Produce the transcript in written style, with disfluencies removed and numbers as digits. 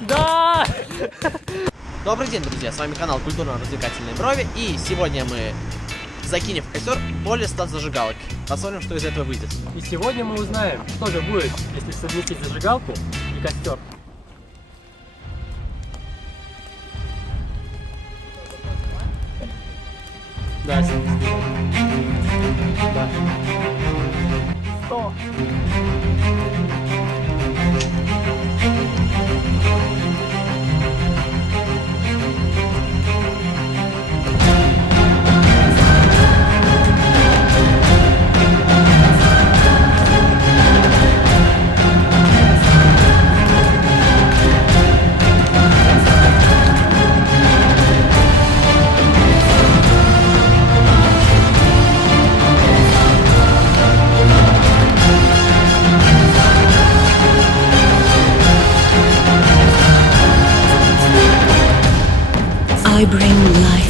Да! Добрый день, друзья, с вами канал Культурно-развлекательные брови, и сегодня мы, закинем в костер более 100 зажигалок. Посмотрим, что из этого выйдет. И сегодня мы узнаем, что же будет, если совместить зажигалку и костер. Да, да. 100. I bring light.